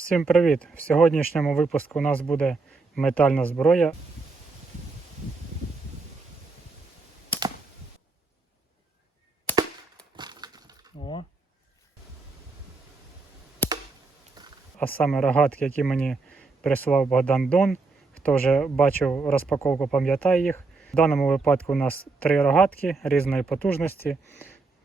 Всім привіт! В сьогоднішньому випуску у нас буде метальна зброя. О. А саме рогатки, які мені прислав Богдан Дон. Хто вже бачив розпаковку, пам'ятає їх. В даному випадку у нас три рогатки різної потужності.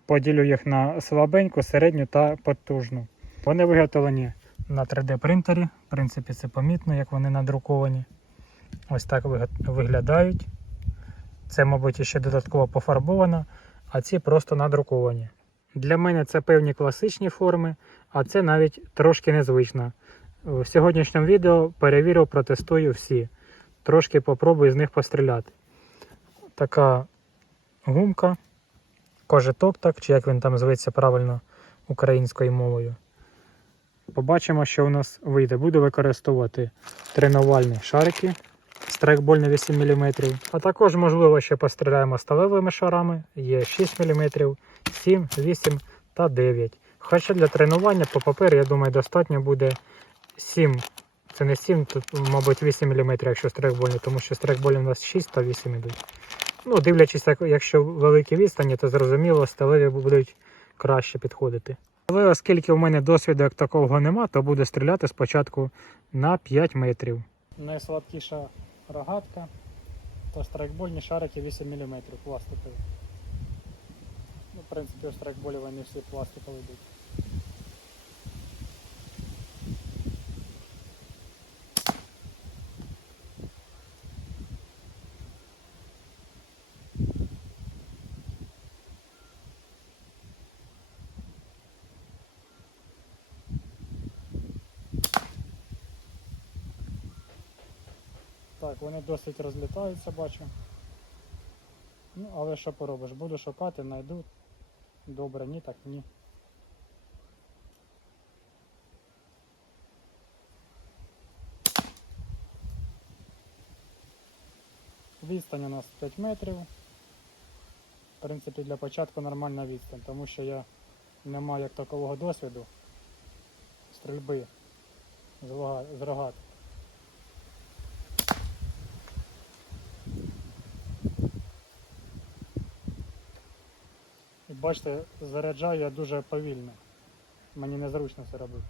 Поділю їх на слабеньку, середню та потужну. Вони виготовлені на 3D принтері. В принципі, це помітно, як вони надруковані. Ось так виглядають. Це, мабуть, ще додатково пофарбовано, а ці просто надруковані. Для мене це певні класичні форми, а це навіть трошки незвично. В сьогоднішньому відео перевірю, протестую всі. Трошки попробую з них постріляти. Така гумка, кожетоптак, чи як він там зветься правильно українською мовою. Побачимо, що у нас вийде. Буду використовувати тренувальні шарики страйкбольні 8 мм. А також, можливо, ще постріляємо сталевими шарами. Є 6 мм, 7, 8 та 9. Хоча для тренування по папері, я думаю, достатньо буде 7. Це не 7, тут, мабуть, 8 мм, якщо страйкбольні, тому що страйкбольні у нас 6 та 8 йдуть. Ну, дивлячись, якщо великі відстані, то зрозуміло, сталеві будуть краще підходити. Але оскільки в мене досвіду як такого нема, то буду стріляти спочатку на 5 метрів. Найслабкіша рогатка та страйкбольні шарики 8 мм пластикові. Ну, в принципі, у страйкболі вони всі пластикові йдуть. Так, вони досить розлітаються, бачу. Ну, але що поробиш? Буду шукати, знайду. Добре, ні, так ні. Відстань у нас 5 метрів. В принципі, для початку нормальна відстань, тому що я не маю як такового досвіду стрільби з рога- з рогат. І бачите, заряджаю я дуже повільно. Мені незручно це робити.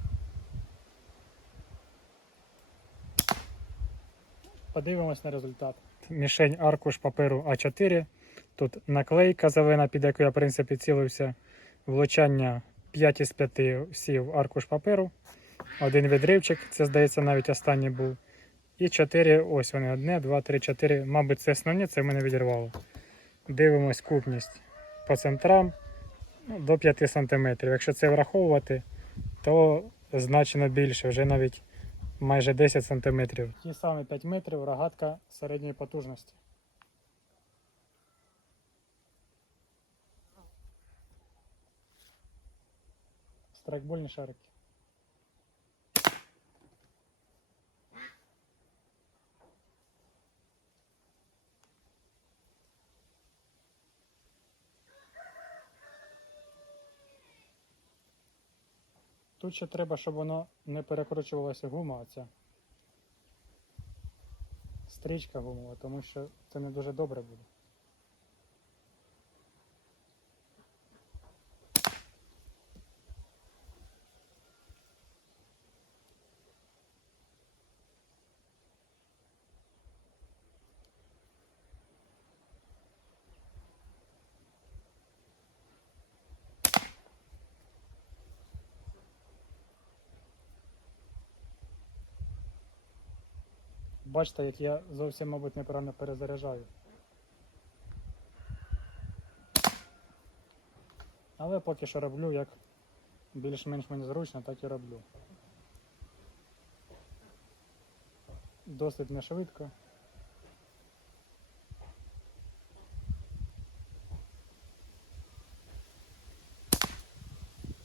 Подивимось на результат. Мішень аркуш паперу А4. Тут наклейка зелена, під яку я в принципі цілився. Влучання 5 із 5 сів аркуш паперу. Один відривчик, це здається навіть останній був. І 4, ось вони, одне, два, три, чотири. Мабуть, це основні, це мене відірвало. Дивимось купність по центрам до 5 см. Якщо це враховувати, то значно більше, вже навіть майже 10 см. Ті самі 5 метрів рогатка середньої потужності. Страйкбольні шарики. Тут ще треба, щоб воно не перекручувалася гума, ця стрічка гумова, тому що це не дуже добре буде. Бачите, як я зовсім, мабуть, неправильно перезаряджаю. Але поки що роблю як більш-менш мені зручно, так і роблю. Досить не швидко.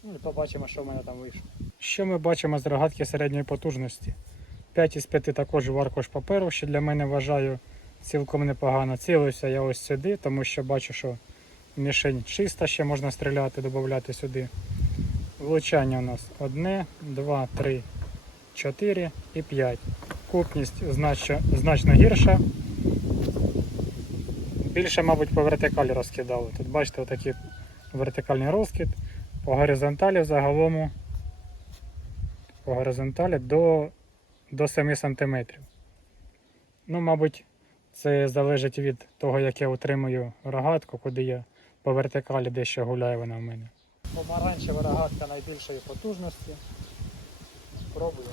Ну і побачимо, що в мене там вийшло. Що ми бачимо з рогатки середньої потужності? 5 із 5 також в аркуш паперу, що для мене вважаю цілком непогано. Цілюся я ось сюди, тому що бачу, що мішень чиста, ще можна стріляти, додати сюди. Влучання у нас одне, два, три, 4 і 5. Купність значно, значно гірша. Більше, мабуть, по вертикалі розкидали. Тут бачите, отакий вертикальний розкид. По горизонталі загалом по горизонталі до, до 7 см. Ну, мабуть, це залежить від того, як я утримую рогатку, куди я по вертикалі дещо гуляє вона в мене. Помаранчева рогатка найбільшої потужності. Пробую.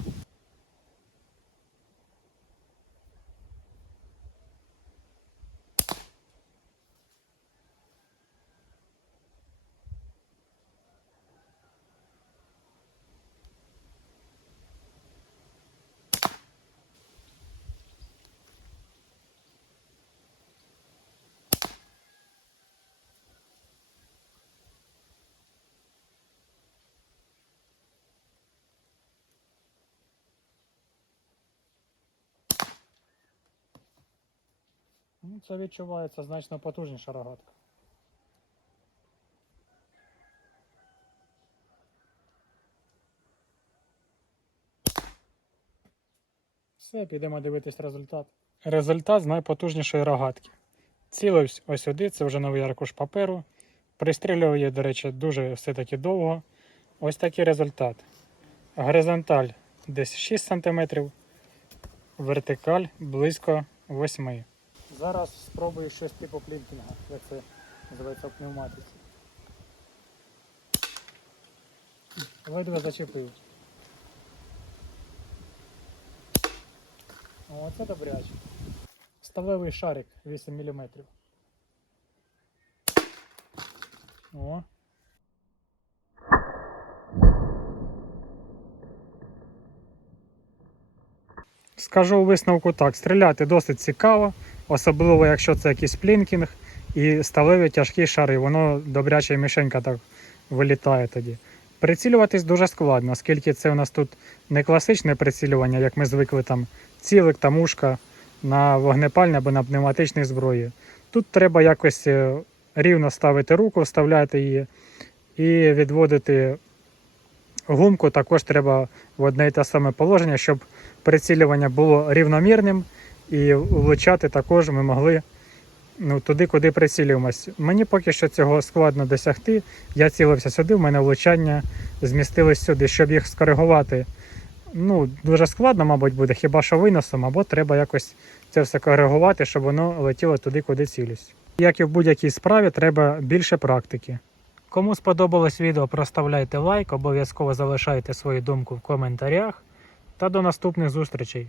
Це відчувається значно потужніша рогатка. Все, підемо дивитись результат. Результат з найпотужнішої рогатки. Цілився ось сюди, це вже новий аркуш паперу. Пристрілював її, до речі, дуже все-таки довго. Ось такий результат. Горизонталь десь 6 см, вертикаль близько 8 Зараз спробую щось типу плінкінга, як це називається в пневматиці. Ледве зачепив. О, це добряче. Сталевий шарик 8 мм. О. Скажу у висновку так, стріляти досить цікаво, особливо якщо це якийсь плінкінг і сталеві тяжкі шари, воно добряча і мішенька так вилітає тоді. Прицілюватись дуже складно, оскільки це у нас тут не класичне прицілювання, як ми звикли там цілик та мушка на вогнепальне або на пневматичній зброї. Тут треба якось е, рівно ставити руку, вставляти її і відводити гумку також треба в одне і те саме положення, щоб прицілювання було рівномірним і влучати також ми могли ну, туди, куди прицілюємось. Мені поки що цього складно досягти. Я цілився сюди, в мене влучання змістились сюди, щоб їх скоригувати. Ну, дуже складно, мабуть, буде, хіба що виносом, або треба якось це все коригувати, щоб воно летіло туди, куди цілюсь. Як і в будь-якій справі, треба більше практики. Кому сподобалось відео, проставляйте лайк, обов'язково залишайте свою думку в коментарях та до наступних зустрічей.